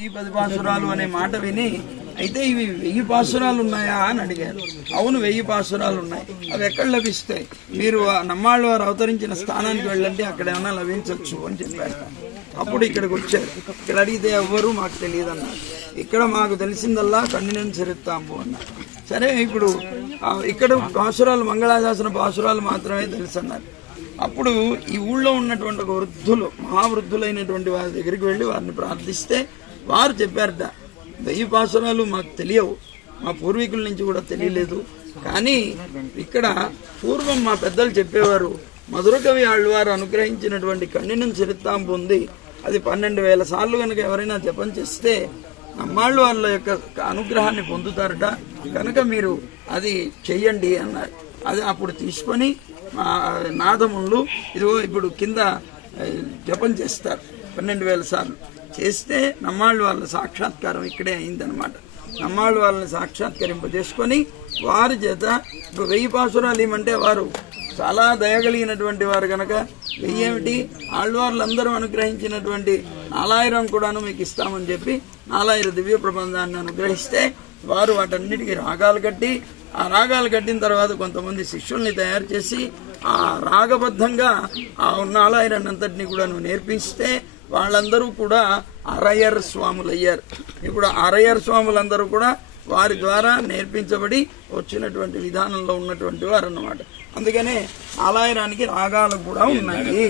ఈ 10 పాసురాలు అనే మాట విని అయితే ఇవి 1000 పాసురాలు ఉన్నాయా అని అడిగారు. అవును, 1000 పాసురాలు ఉన్నాయి. అవి ఎక్కడ లభిస్తాయి? మీరు నమ్మాళ్ళ వారు అవతరించిన స్థానానికి వెళ్ళండి, అక్కడ ఏమైనా లభించవచ్చు అని చెప్పారు. అప్పుడు ఇక్కడికి వచ్చారు. ఇక్కడ అడిగితే ఎవ్వరూ మాకు తెలియదు అన్నారు. ఇక్కడ మాకు తెలిసిందల్లా కన్నినని చరిత్తాంబు అన్నారు. సరే, ఇప్పుడు ఇక్కడ పాసురాలు మంగళాశాసన పాసురాలు మాత్రమే తెలుసు అన్నారు. అప్పుడు ఈ ఊళ్ళో ఉన్నటువంటి ఒక వృద్ధులు, మహావృద్ధులైనటువంటి వారి దగ్గరికి వెళ్ళి వారిని ప్రార్థిస్తే వారు చెప్పారట, 1000 పాసురాలు మాకు తెలియవు, మా పూర్వీకుల నుంచి కూడా తెలియలేదు. కానీ ఇక్కడ పూర్వం మా పెద్దలు చెప్పేవారు, మధురకవి ఆళ్వారు అనుగ్రహించినటువంటి కన్నినం చరిత్తాంబు ఉంది, అది 12,000 సార్లు కనుక ఎవరైనా జపం చేస్తే నమ్మాళ్ళు వాళ్ళ యొక్క అనుగ్రహాన్ని పొందుతారట, కనుక మీరు అది చెయ్యండి అన్నారు. అది అప్పుడు తీసుకొని నాదములు ఇదిగో ఇప్పుడు కింద జపం చేస్తారు 12,000 సార్లు చేస్తే నమ్మాళ్ళు వాళ్ళ సాక్షాత్కారం ఇక్కడే అయిందనమాట. నమ్మాళ్ళు వాళ్ళని సాక్షాత్కరింపజేసుకొని వారి చేత 1000 పాసురాలు ఏమంటే వారు చాలా దయగలిగినటువంటి వారు కనుక 1000 ఏమిటి, ఆళ్వార్లందరూ అనుగ్రహించినటువంటి 4000 కూడాను మీకు ఇస్తామని చెప్పి 4000 దివ్య ప్రబంధాన్ని అనుగ్రహిస్తే వారు వాటన్నిటికీ రాగాలు కట్టి, ఆ రాగాలు కట్టిన తర్వాత కొంతమంది శిష్యుల్ని తయారు చేసి ఆ రాగబద్ధంగా ఆ 4000 అంతటిని కూడా నేర్పిస్తే వాళ్ళందరూ కూడా అరయ్యర్ స్వాములు అయ్యారు. ఇప్పుడు అరయ్యర్ స్వాములందరూ కూడా వారి ద్వారా నేర్పించబడి వచ్చినటువంటి విధానంలో ఉన్నటువంటి వారు అన్నమాట. అందుకనే 4000కి రాగాలు కూడా ఉన్నాయి.